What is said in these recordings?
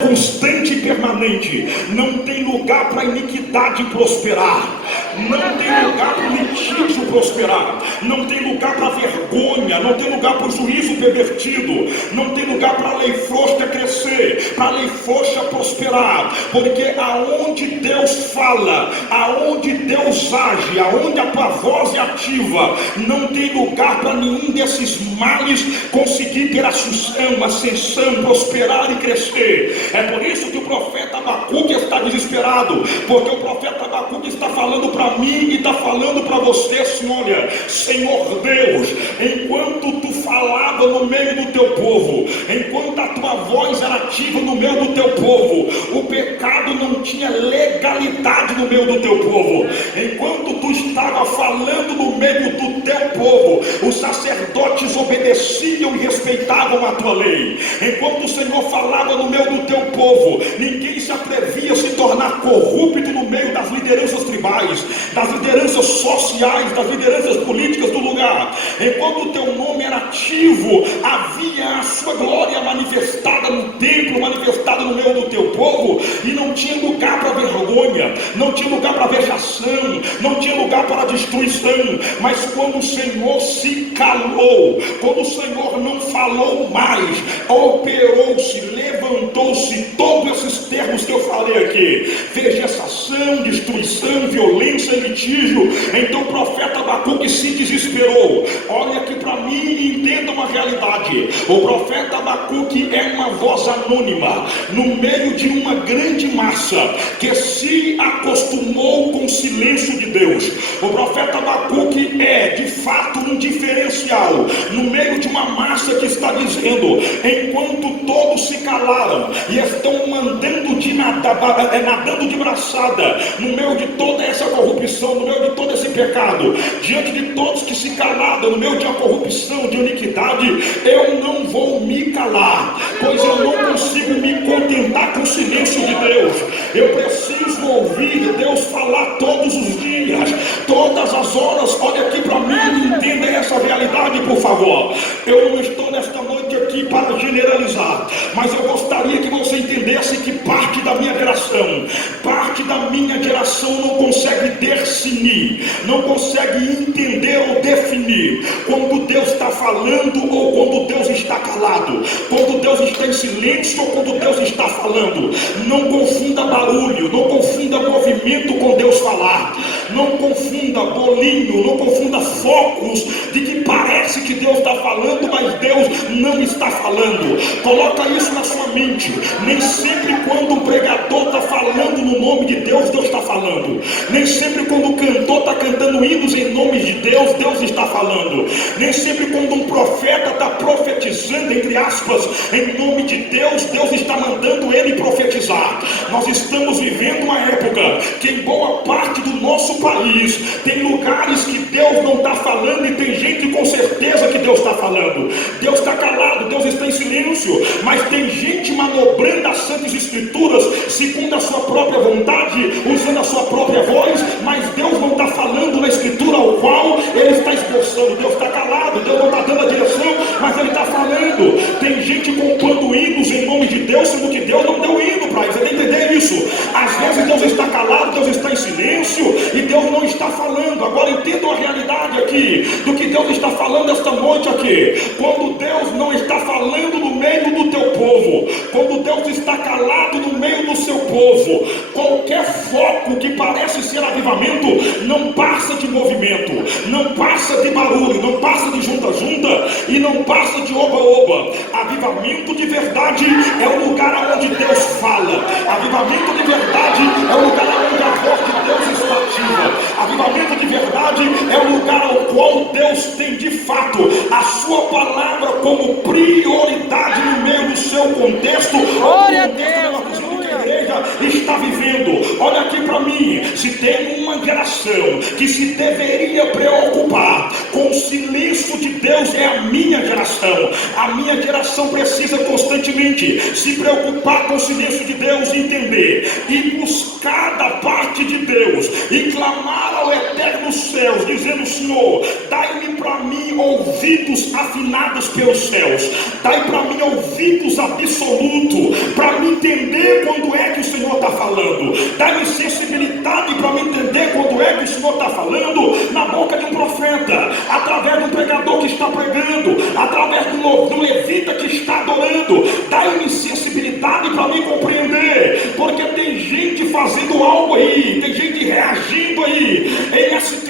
constante e permanente. Não tem lugar para a iniquidade prosperar. Não tem lugar para o litígio prosperar. Não tem lugar para a vergonha. Não tem lugar para o juízo pervertido. Não tem lugar para a lei frouxa crescer, para a lei frouxa prosperar. Porque aonde Deus fala, aonde Deus age, aonde a tua voz é ativa, não tem lugar para nenhum desses males conseguir ter ascensão, prosperar e crescer. É por isso que o profeta Abacuque está desesperado, porque o profeta Abacuque está falando para mim e está falando para você assim: olha, Senhor Deus, enquanto tu falava no meio do teu povo, enquanto a tua voz era ativa no meio do teu povo, o pecado não tinha legalidade no meio do teu povo. Enquanto tu estava falando no meio do teu povo, os sacerdotes obedeciam e respeitavam a tua lei. Enquanto o Senhor falava no meio do teu povo, ninguém se atrevia a se tornar corrupto no meio das lideranças tribais, das lideranças sociais, das lideranças políticas do lugar. Enquanto o teu nome era ativo, havia a sua glória manifestada no templo, manifestada no meio do teu povo, e não tinha lugar para vergonha, não tinha lugar para vexação, não tinha lugar para destruição. Mas quando o Senhor se calou, quando o Senhor não falou mais, operou-se, levantou-se, todos esses termos que eu falei aqui: vegetação, destruição, violência, litígio. Então o profeta Abacuque se desesperou. Olha aqui para mim e entenda uma realidade: o profeta Abacuque é uma voz anônima no meio de uma grande massa que se acostumou com o silêncio de Deus. O profeta Abacuque é de fato um diferencial no meio de uma massa que está dizendo: enquanto todos se calaram e estão nadando de braçada no meio de toda essa corrupção, no meio de todo esse pecado, diante de todos que se calaram no meio de uma corrupção, de iniquidade, eu não vou me calar, pois eu não consigo me contentar com o silêncio de Deus. Eu preciso ouvir Deus falar todos os dias, todas as horas. Olha aqui para mim e entenda essa realidade, por favor. Eu não estou nesta noite aqui para generalizar, mas eu gostaria que você entendesse que parte da minha geração não consegue discernir, não consegue entender ou definir quando Deus está falando ou quando Deus está calado, quando Deus está em silêncio ou quando Deus está falando. Não confunda barulho, não confunda movimento com Deus falar, não confunda bolinho, não confunda focos de que parece que Deus está falando, mas Deus não está falando. Coloca isso na sua mente. Nem sempre quando um pregador está falando no nome de Deus, Deus está falando. Nem sempre quando o cantor está cantando hinos em nome de Deus, Deus está falando. Nem sempre quando um profeta está profetizando, entre aspas, em nome de Deus, Deus está mandando ele profetizar. Nós estamos vivendo uma época que em boa parte do nosso país tem lugares que Deus não está falando e tem gente com certeza que Deus está falando. Deus está calado, Deus está em silêncio, mas tem gente manobrando as Santas Escrituras segundo a sua própria vontade, usando a sua própria voz, mas Deus não está falando na Escritura ao qual ele está esboçando. Deus está calado, Deus não está dando a direção, mas ele está falando. Tem gente compondo hinos em nome de Deus, sendo que Deus não deu hino para eles. Você tem que entender isso? Às vezes Deus está calado, Deus está em silêncio e Deus não está falando. Agora entenda a realidade aqui do que Deus está falando esta noite aqui. Quando Deus não está falando no meio do teu povo, quando Deus está calado no meio do seu povo, qualquer foco que parece ser avivamento não passa de movimento, não passa de barulho, não passa de junta-junta e não passa de oba-oba. Avivamento de verdade é o lugar onde Deus fala. Avivamento de verdade é o lugar onde a voz de Deus está ativa. Avivamento de verdade é o lugar ao qual Deus tem de fato a sua palavra como prioridade no meio do seu contexto, ou no contexto da igreja está vivendo. Olha aqui para para mim, se tem uma geração que se deveria preocupar com o silêncio de Deus, é a minha geração. A minha geração precisa constantemente se preocupar com o silêncio de Deus, entender e buscar da parte de Deus e clamar ao eterno céus, dizendo: Senhor, dai-me para mim ouvidos afinados pelos céus, dai para mim ouvidos absoluto, para me entender quando é que o Senhor está falando, dai-me sensibilidade para me entender quando é que o Senhor está falando na boca de um profeta, através de um pregador que está pregando, através de um levita que está adorando. Dai-me sensibilidade para me compreender, porque tem gente fazendo algo aí, tem gente reagindo aí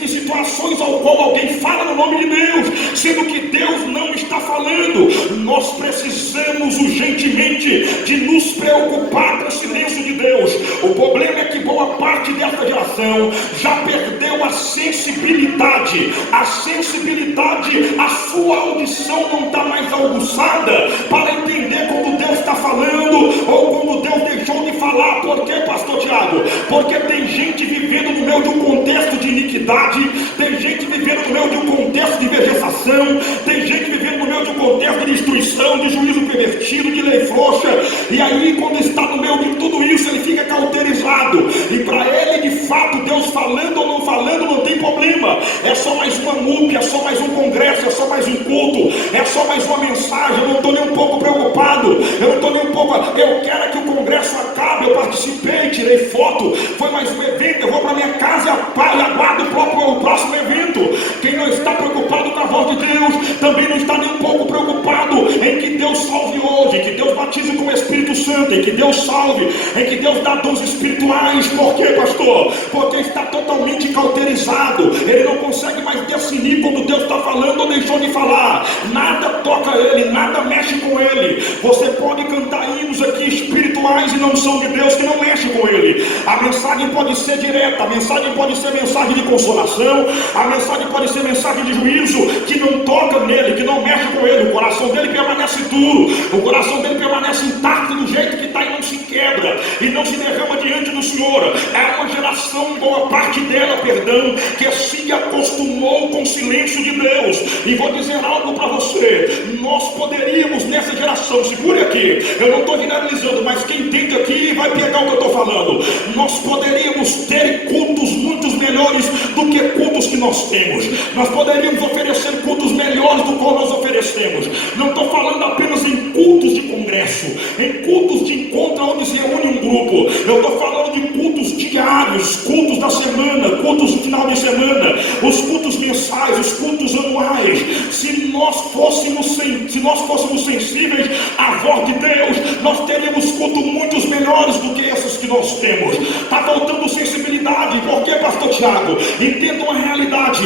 em situações ao qual alguém fala no nome de Deus, sendo que Deus não está falando. Nós precisamos urgentemente de nos preocupar com o silêncio de Deus. O problema é que boa parte dessa geração já perdeu a sensibilidade. A sua audição não está mais aguçada para entender quando Deus está falando ou quando Deus deixou de falar. Por quê, pastor Tiago? Porque tem gente vivendo no meio de um contexto de iniquidade, tem gente vivendo no meio de um contexto de vegetação, tem gente vivendo no meio de um contexto de destruição, de juízo pervertido, de lei frouxa, e aí quando está no meio de tudo isso, ele fica cauterizado, e para ele de fato Deus falando ou não falando não tem problema, é só mais uma MUP, é só mais um congresso, é só mais um culto, é só mais uma mensagem. Eu não estou nem um pouco preocupado, eu não estou nem um pouco, eu quero que o congresso acabe, eu participei, tirei foto, foi mais um evento, eu vou para minha casa e aguardo o próximo evento. Quem não está preocupado com a voz de Deus, também não está nem um pouco preocupado em que Deus salve hoje, que Deus batize com o Espírito Santo, em que Deus salve, em que Deus dá dons espirituais. Por quê, pastor? Porque está totalmente cauterizado, ele não consegue mais definir quando Deus está falando ou deixou de falar, nada toca ele, nada mexe com ele. Você pode cantar hinos aqui espirituais e não são de Deus, que não mexe com ele. A mensagem pode ser direta, a mensagem pode ser mensagem de consolação, a mensagem pode ser mensagem de juízo, que não toca nele, que não mexe com ele. O coração dele permanece duro, o coração dele permanece intacto do jeito que está e não se quebra e não se derrama diante do Senhor. É uma geração, boa parte dela, que se acostumou com o silêncio de Deus. E vou dizer algo para você: nós poderíamos nessa geração, segure aqui, eu não estou generalizando, mas quem entende aqui vai pegar o que eu estou falando. Nós poderíamos ter cultos muito melhores do que cultos que nós temos. Nós poderíamos oferecer cultos melhores do que nós oferecemos. Não estou falando apenas em cultos de congresso, em cultos de encontro onde se reúne um grupo. Eu estou falando de cultos diários, cultos da semana, cultos do final de semana, os cultos mensais, os cultos anuais. Se nós fôssemos sensíveis à voz de Deus, nós teríamos cultos muito melhores do que esses que nós temos. Está faltando sensibilidade. Por que, pastor Tiago? Entenda uma realidade: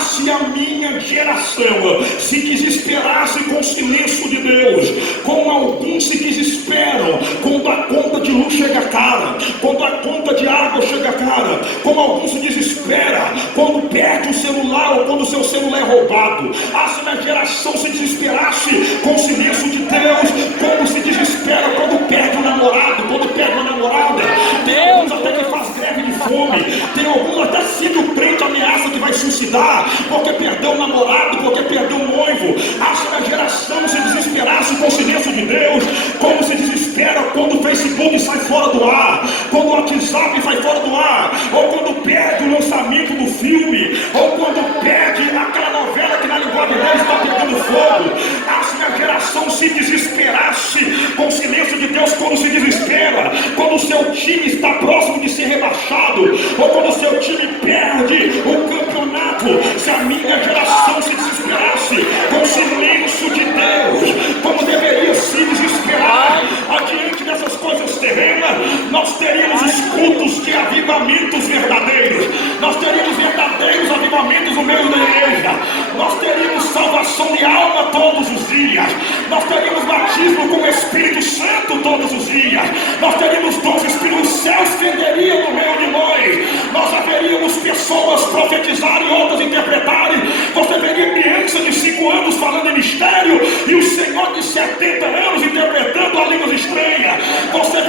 se a minha geração se desesperasse com o silêncio de Deus, como alguns se desesperam quando a conta de luz chega cara, quando a conta de água chega cara, como alguns se desespera quando perde o celular ou quando o seu celular é roubado. Se minha geração se desesperasse com o silêncio de Deus, como se desespera quando perde o namorado, quando perde uma namorada. Tem alguns até que faz greve de fome, tem alguns até sendo crente, ameaça que vai suicidar porque perdeu o namorado, porque perdeu o noivo. Se minha geração se desesperasse com o silêncio de Deus, como se desespera quando o Facebook sai fora do ar, quando o WhatsApp sai fora do ar, ou quando perde o lançamento do filme, ou quando perde aquela novela que na linguagem de Deus está pegando fogo. Se minha geração se desesperasse com o silêncio de Deus, quando se desespera quando o seu time está próximo de ser rebaixado, ou quando o seu time perde o campeonato. Se a minha geração se desesperasse com o silêncio de Deus, como deveria se desesperar adiante dessas coisas terrenas, nós teríamos os cultos de avivamentos verdadeiros, nós teríamos verdadeiros avivamentos no meio da igreja, nós teríamos salvação de alma todos os dias, nós teríamos batismo com o Espírito Santo todos os dias, nós teríamos dons espirituais, o céu estenderia no meio de nós haveríamos pessoas profetizarem e outras interpretarem. Você veria criança de 5 anos falando em mistério e o Senhor de 70 anos interpretando a línguas estranhas. Você